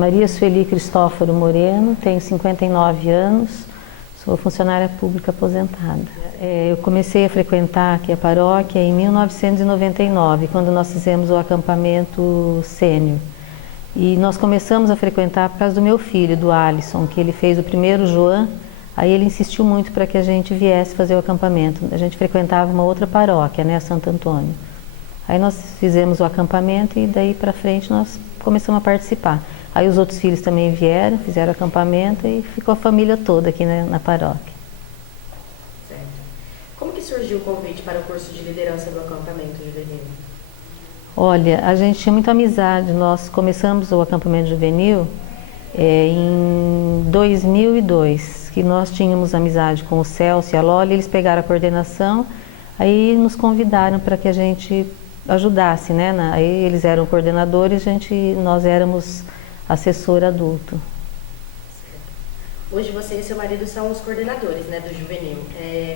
Maria Sueli Cristóforo Moreno, tenho 59 anos, sou funcionária pública aposentada. Eu comecei a frequentar aqui a paróquia em 1999, quando nós fizemos o acampamento sênior. E nós começamos a frequentar por causa do meu filho, do Alisson, que ele fez o primeiro Joan, aí ele insistiu muito para que a gente viesse fazer o acampamento. A gente frequentava uma outra paróquia, né, Santo Antônio. Aí nós fizemos o acampamento e daí para frente nós começamos a participar. Aí os outros filhos também vieram, fizeram acampamento e ficou a família toda aqui na paróquia. Certo. Como que surgiu o convite para o curso de liderança do acampamento juvenil? Olha, a gente tinha muita amizade. Nós começamos o acampamento juvenil em 2002, que nós tínhamos amizade com o Celso e a Loli, eles pegaram a coordenação, aí nos convidaram para que a gente ajudasse, né? Aí eles eram coordenadores, nós éramos assessor adulto. Certo. Hoje você e seu marido são os coordenadores, né, do juvenil.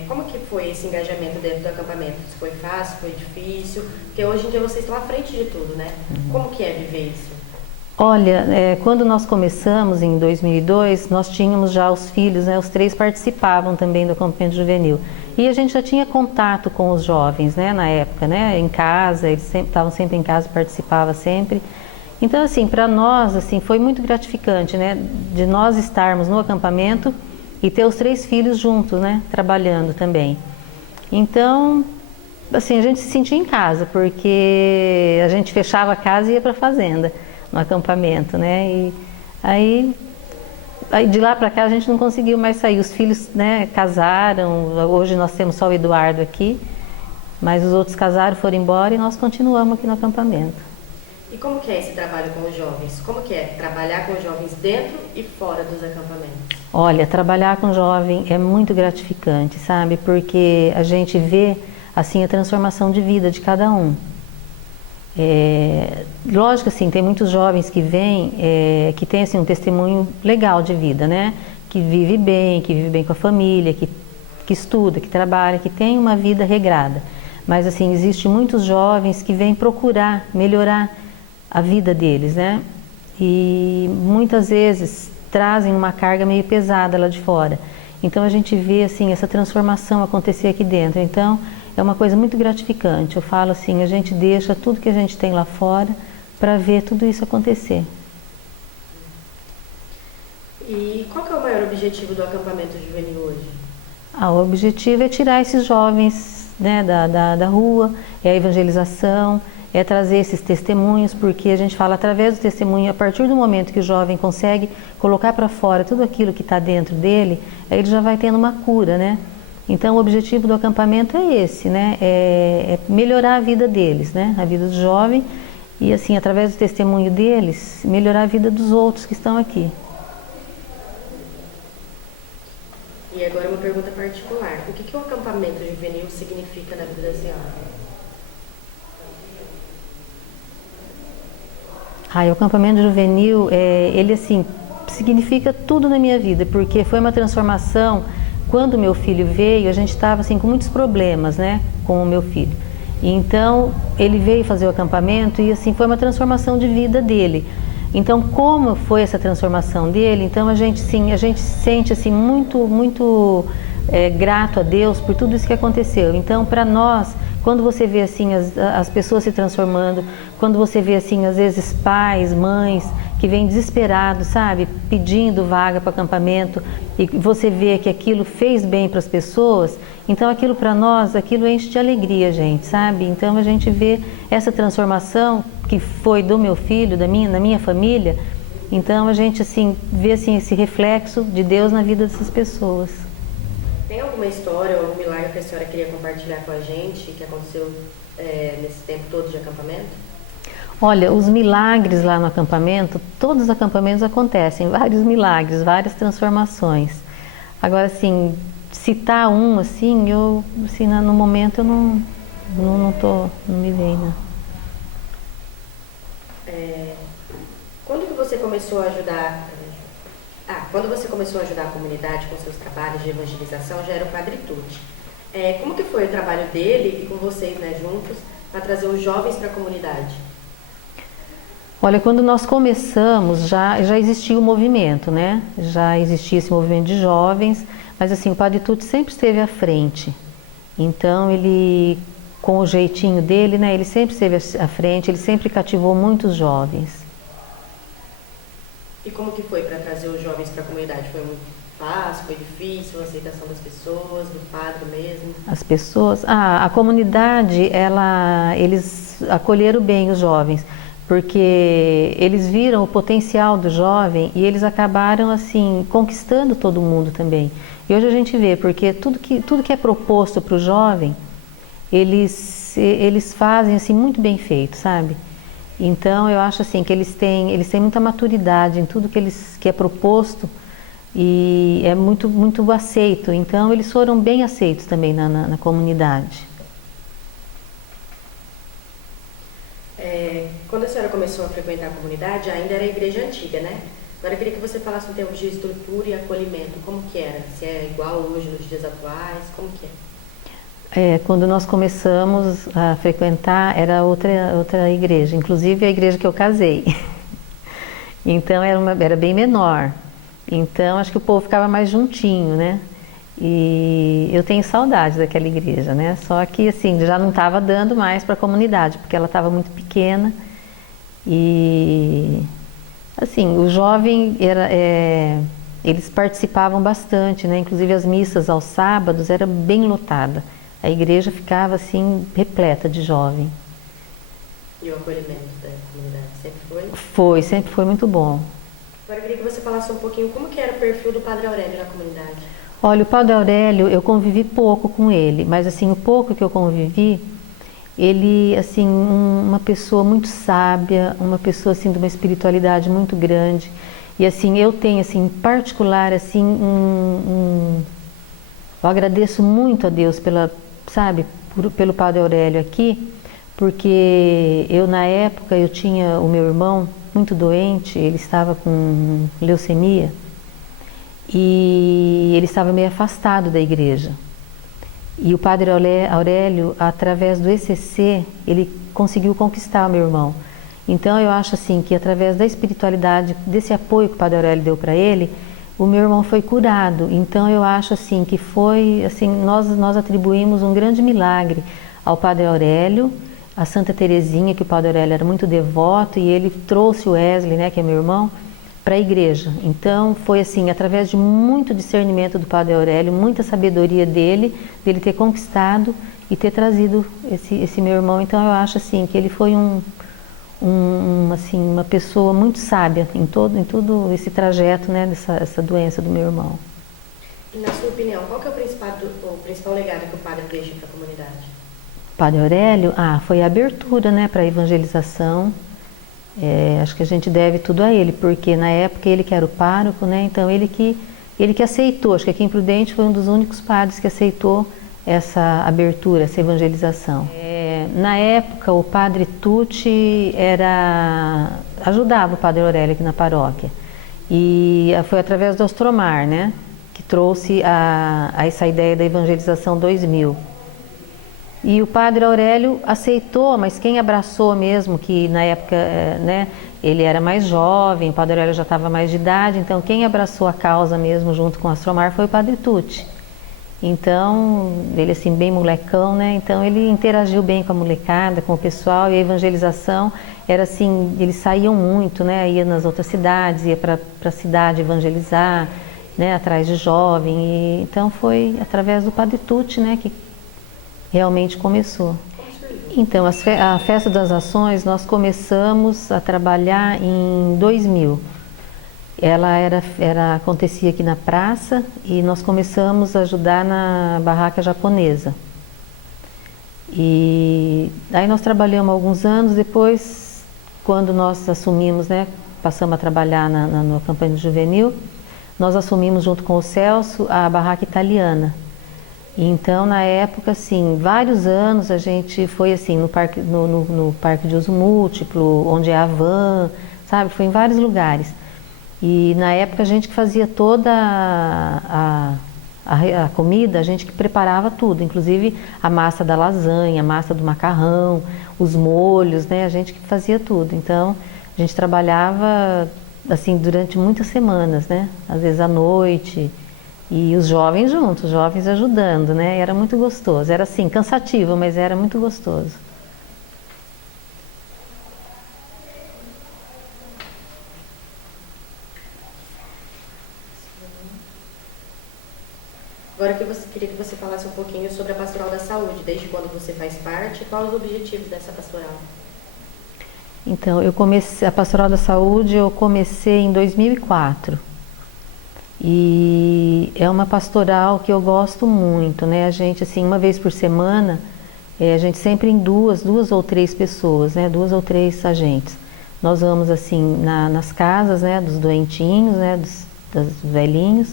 Como que foi esse engajamento dentro do acampamento? Foi fácil, foi difícil? Porque hoje em dia vocês estão à frente de tudo, né? Como que é viver isso? Olha, quando nós começamos em 2002, nós tínhamos já os filhos, né? Os 3 participavam também do acampamento juvenil. E a gente já tinha contato com os jovens, né, na época, né, em casa, eles estavam sempre em casa, participavam sempre. Então, assim, para nós, assim, foi muito gratificante, né, de nós estarmos no acampamento e ter os 3 filhos juntos, né, trabalhando também. Então, assim, a gente se sentia em casa, porque a gente fechava a casa e ia para a fazenda, no acampamento, né, e aí de lá para cá a gente não conseguiu mais sair. Os filhos, né, casaram, hoje nós temos só o Eduardo aqui, mas os outros casaram, foram embora e nós continuamos aqui no acampamento. E como que é esse trabalho com os jovens? Como que é trabalhar com os jovens dentro e fora dos acampamentos? Olha, trabalhar com jovem é muito gratificante, sabe? Porque a gente vê, assim, a transformação de vida de cada um. Lógico, assim, tem muitos jovens que vêm, que têm assim, um testemunho legal de vida, né? Que vive bem com a família, que estuda, que trabalha, que tem uma vida regrada. Mas assim, existem muitos jovens que vêm procurar melhorar a vida deles, né? E muitas vezes trazem uma carga meio pesada lá de fora. Então a gente vê assim, essa transformação acontecer aqui dentro. Então é uma coisa muito gratificante. Eu falo assim, a gente deixa tudo que a gente tem lá fora para ver tudo isso acontecer. E qual que é o maior objetivo do acampamento juvenil hoje? O objetivo é tirar esses jovens, né, da rua, é a evangelização, é trazer esses testemunhos, porque a gente fala através do testemunho, a partir do momento que o jovem consegue colocar para fora tudo aquilo que está dentro dele, aí ele já vai tendo uma cura, né? Então o objetivo do acampamento é esse, né? É melhorar a vida deles, né? A vida do jovem e assim, através do testemunho deles, melhorar a vida dos outros que estão aqui. E agora uma pergunta particular. O que o acampamento juvenil significa na vida da senhora? O acampamento juvenil, ele assim, significa tudo na minha vida, porque foi uma transformação. Quando meu filho veio, a gente estava assim, com muitos problemas, né, com o meu filho. E então, ele veio fazer o acampamento e assim, foi uma transformação de vida dele. Então, como foi essa transformação dele, então a gente se sente assim, muito grato a Deus por tudo isso que aconteceu. Então, para nós, quando você vê assim as pessoas se transformando, quando você vê assim às vezes pais, mães que vêm desesperados, sabe, pedindo vaga para acampamento, e você vê que aquilo fez bem para as pessoas, então aquilo para nós, aquilo enche de alegria, gente, sabe? Então a gente vê essa transformação que foi do meu filho, na minha família, então a gente assim vê assim esse reflexo de Deus na vida dessas pessoas. Tem alguma história ou algum milagre que a senhora queria compartilhar com a gente, que aconteceu nesse tempo todo de acampamento? Olha, os milagres lá no acampamento, todos os acampamentos acontecem, vários milagres, várias transformações. Agora, assim, citar um, assim, assim, no momento eu não me vem, né? Quando que você começou a ajudar... quando você começou a ajudar a comunidade com seus trabalhos de evangelização, já era o Padre Tucci. Como que foi o trabalho dele e com vocês, né, juntos, para trazer os jovens para a comunidade? Olha, quando nós começamos, já existia o movimento, né? Já existia esse movimento de jovens, mas assim, o Padre Tucci sempre esteve à frente. Então, ele, com o jeitinho dele, né? Ele sempre esteve à frente, ele sempre cativou muitos jovens. E como que foi para trazer os jovens para a comunidade? Foi muito fácil, foi difícil a aceitação das pessoas, do padre mesmo? As pessoas, a comunidade, eles acolheram bem os jovens, porque eles viram o potencial do jovem e eles acabaram assim conquistando todo mundo também. E hoje a gente vê, porque tudo que é proposto para o jovem, eles fazem assim muito bem feito, sabe? Então eu acho assim que eles têm muita maturidade em tudo que é proposto e é muito aceito. Então eles foram bem aceitos também na comunidade. Quando a senhora começou a frequentar a comunidade, ainda era a igreja antiga, né? Agora eu queria que você falasse em termos de estrutura e acolhimento, como que era? Se é igual hoje nos dias atuais, como que é? Quando nós começamos a frequentar, era outra igreja, inclusive a igreja que eu casei. Então era bem menor. Então acho que o povo ficava mais juntinho, né? E eu tenho saudade daquela igreja, né? Só que assim, já não estava dando mais para a comunidade, porque ela estava muito pequena. E assim, o jovem eles participavam bastante, né? Inclusive as missas aos sábados era bem lotada. A igreja ficava assim repleta de jovem. E o acolhimento da comunidade sempre foi? Sempre foi muito bom. Agora eu queria que você falasse um pouquinho como que era o perfil do Padre Aurélio na comunidade. Olha, o Padre Aurélio, eu convivi pouco com ele, mas assim, o pouco que eu convivi, ele, assim, uma pessoa muito sábia, uma pessoa, assim, de uma espiritualidade muito grande. E, assim, eu tenho, assim, em particular, assim, eu agradeço muito a Deus pelo Padre Aurélio aqui, porque na época, eu tinha o meu irmão muito doente, ele estava com leucemia, e ele estava meio afastado da igreja. E o Padre Aurélio, através do ECC, ele conseguiu conquistar o meu irmão. Então eu acho assim que através da espiritualidade, desse apoio que o Padre Aurélio deu para ele, o meu irmão foi curado. Então eu acho assim que foi, assim, nós atribuímos um grande milagre ao Padre Aurélio, a Santa Teresinha, que o Padre Aurélio era muito devoto, e ele trouxe o Wesley, né, que é meu irmão, para a igreja. Então foi assim, através de muito discernimento do Padre Aurélio, muita sabedoria dele ter conquistado e ter trazido esse meu irmão. Então eu acho assim que ele foi assim, uma pessoa muito sábia em todo esse trajeto, né, dessa doença do meu irmão. E na sua opinião, qual que é o principal legado que o padre deixa para a comunidade? O Padre Aurélio, foi a abertura, né, para a evangelização. Acho que a gente deve tudo a ele, porque na época ele que era o pároco, né? Então ele que aceitou. Acho que aqui em Prudente foi um dos únicos padres que aceitou essa abertura, essa evangelização. Na época o Padre Tucci ajudava o Padre Aurélio aqui na paróquia, e foi através do Ostromar, né, que trouxe essa ideia da evangelização 2000. E o Padre Aurélio aceitou, mas quem abraçou mesmo, que na época, né, ele era mais jovem, o Padre Aurélio já estava mais de idade, então quem abraçou a causa mesmo junto com o Astromar foi o Padre Tucci. Então, ele assim, bem molecão, né, então ele interagiu bem com a molecada, com o pessoal, e a evangelização era assim, eles saíam muito, né, ia nas outras cidades, ia para a cidade evangelizar, né, atrás de jovem, e então foi através do Padre Tucci, né, que realmente começou. Então, a Festa das Ações, nós começamos a trabalhar em 2000. Ela acontecia aqui na praça e nós começamos a ajudar na barraca japonesa. E aí nós trabalhamos alguns anos, depois, quando nós assumimos, né, passamos a trabalhar na campanha juvenil, nós assumimos junto com o Celso a barraca italiana. Então, na época, assim, vários anos a gente foi assim no parque de uso múltiplo, onde é a van, sabe? Foi em vários lugares. E na época a gente que fazia toda a comida, a gente que preparava tudo, inclusive a massa da lasanha, a massa do macarrão, os molhos, né? A gente que fazia tudo. Então, A gente trabalhava assim durante muitas semanas, né? Às vezes à noite, e os jovens juntos, os jovens ajudando, né? Era muito gostoso. Era assim, cansativo, mas era muito gostoso. Agora que você queria que você falasse um pouquinho sobre a Pastoral da Saúde, desde quando você faz parte, quais os objetivos dessa pastoral? Então, eu comecei a Pastoral da Saúde, eu comecei em 2004. E é uma pastoral que eu gosto muito, né? A gente, assim, uma vez por semana, a gente sempre em duas ou três pessoas, né? 2 ou 3 agentes. Nós vamos, assim, nas casas, né? Dos doentinhos, né? Dos velhinhos.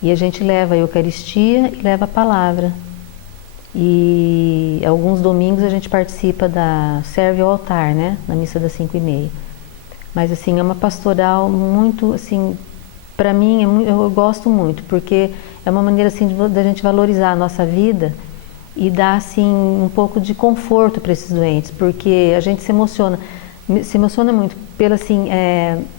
E a gente leva a Eucaristia e leva a palavra. E alguns domingos a gente participa serve ao altar, né? Na missa das 5h30. Mas, assim, é uma pastoral muito, assim, para mim, eu gosto muito, porque é uma maneira, assim, da gente valorizar a nossa vida e dar, assim, um pouco de conforto para esses doentes, porque a gente se emociona muito pela, assim,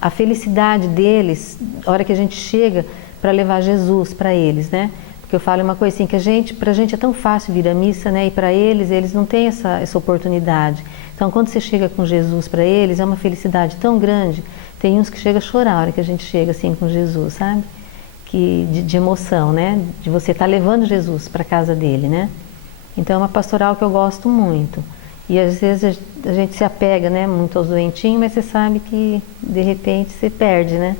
a felicidade deles, a hora que a gente chega para levar Jesus para eles, né? Porque eu falo uma coisa assim, que pra gente é tão fácil vir à missa, né? E para eles não têm essa oportunidade. Então, quando você chega com Jesus para eles, é uma felicidade tão grande. Tem uns que chegam a chorar a hora que a gente chega assim com Jesus, sabe? De emoção, né? De você estar levando Jesus para casa dele, né? Então, é uma pastoral que eu gosto muito. E às vezes a gente se apega, né? Muito aos doentinhos, mas você sabe que de repente você perde, né?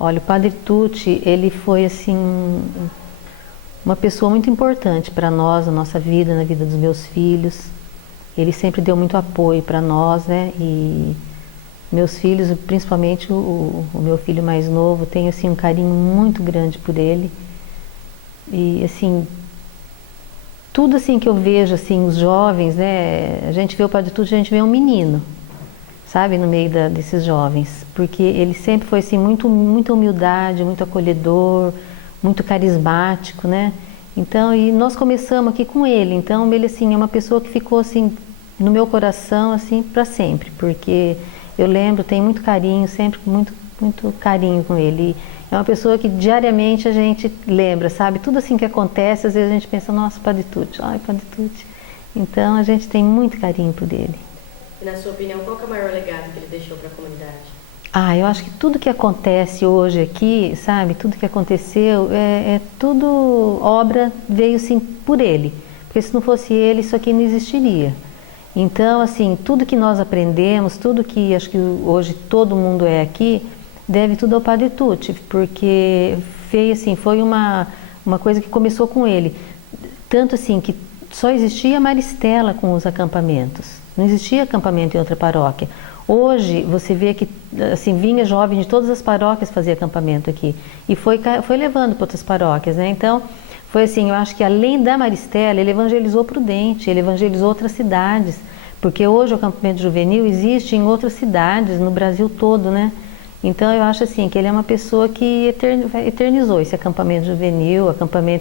Olha, o Padre Tucci, ele foi assim uma pessoa muito importante para nós, na nossa vida, na vida dos meus filhos. Ele sempre deu muito apoio para nós, né? E meus filhos, principalmente o meu filho mais novo, tem assim um carinho muito grande por ele. E assim, tudo assim que eu vejo assim os jovens, né? A gente vê o Padre Tucci, a gente vê um menino, sabe, no meio desses jovens, porque ele sempre foi assim muita humildade, muito acolhedor, muito carismático, né? Então, e nós começamos aqui com ele. Então, ele assim é uma pessoa que ficou assim no meu coração assim para sempre, porque eu lembro, tenho muito carinho, sempre muito carinho com ele. É uma pessoa que diariamente a gente lembra, sabe? Tudo assim que acontece, às vezes a gente pensa, nossa, Padre Tucci, ai, Padre Tucci. Então, a gente tem muito carinho por ele. E na sua opinião, qual que é o maior legado que ele deixou para a comunidade? Eu acho que tudo que acontece hoje aqui, sabe, tudo que aconteceu, tudo obra, veio sim por ele. Porque se não fosse ele, isso aqui não existiria. Então, assim, tudo que nós aprendemos, tudo que acho que hoje todo mundo é aqui, deve tudo ao Padre Tucci, porque foi uma coisa que começou com ele. Tanto assim que só existia Maristela com os acampamentos, não existia acampamento em outra paróquia. Hoje, você vê que assim, vinha jovem de todas as paróquias fazer acampamento aqui. E foi levando para outras paróquias, né? Então, foi assim, eu acho que além da Maristela, ele evangelizou Prudente, ele evangelizou outras cidades. Porque hoje o acampamento juvenil existe em outras cidades, no Brasil todo, né? Então, eu acho assim, que ele é uma pessoa que eternizou esse acampamento juvenil,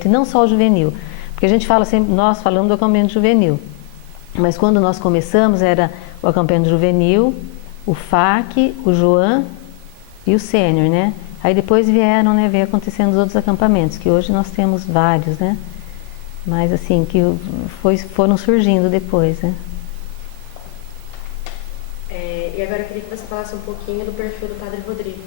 e não só o juvenil. Porque a gente fala sempre, nós falamos do acampamento juvenil. Mas quando nós começamos, era o acampamento juvenil, o FAC, o Joan e o Sênior, né? Aí depois veio acontecendo os outros acampamentos, que hoje nós temos vários, né? Mas assim, que foram surgindo depois, né? E agora eu queria que você falasse um pouquinho do perfil do Padre Rodrigo.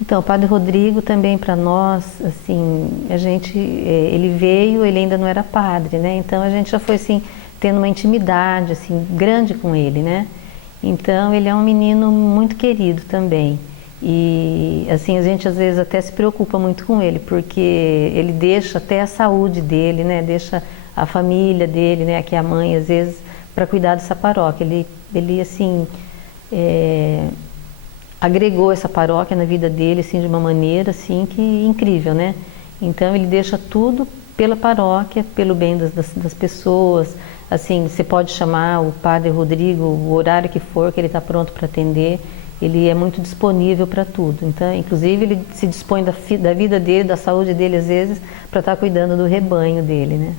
Então, o Padre Rodrigo também para nós, assim, ele veio, ele ainda não era padre, né? Então a gente já foi assim, tendo uma intimidade assim grande com ele, né? Então ele é um menino muito querido também. E assim, a gente às vezes até se preocupa muito com ele, porque ele deixa até a saúde dele, né? Deixa a família dele, né? Que é a mãe, às vezes, para cuidar dessa paróquia. Ele assim, agregou essa paróquia na vida dele, assim, de uma maneira assim que incrível, né? Então ele deixa tudo pela paróquia, pelo bem das pessoas. Assim, você pode chamar o Padre Rodrigo, o horário que for, que ele está pronto para atender. Ele é muito disponível para tudo. Então, inclusive, ele se dispõe da vida dele, da saúde dele, às vezes, para estar cuidando do rebanho dele, né?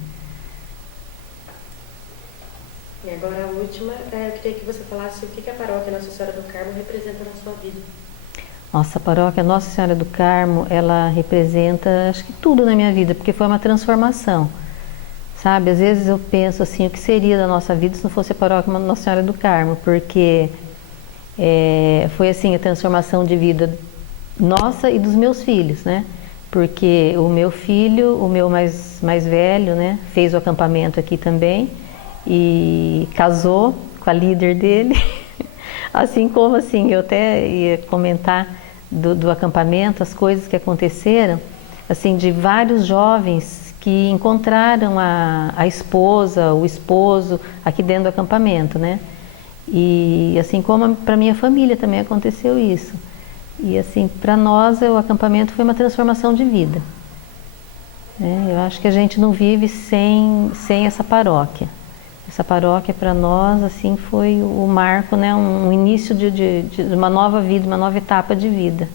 E agora a última, eu queria que você falasse o que a paróquia Nossa Senhora do Carmo representa na sua vida. Nossa, a paróquia Nossa Senhora do Carmo, ela representa, acho que tudo na minha vida, porque foi uma transformação, sabe? Às vezes eu penso assim, o que seria da nossa vida se não fosse a paróquia Nossa Senhora do Carmo, porque foi assim, a transformação de vida nossa e dos meus filhos, né? Porque o meu filho, o meu mais velho, né, fez o acampamento aqui também e casou com a líder dele. Assim como assim, eu até ia comentar do acampamento, as coisas que aconteceram, assim, de vários jovens que encontraram a esposa, o esposo aqui dentro do acampamento, né? E assim como para minha família também aconteceu isso. E assim, para nós o acampamento foi uma transformação de vida. Eu acho que a gente não vive sem essa paróquia. Essa paróquia para nós assim foi o marco, né, um início de uma nova vida, uma nova etapa de vida.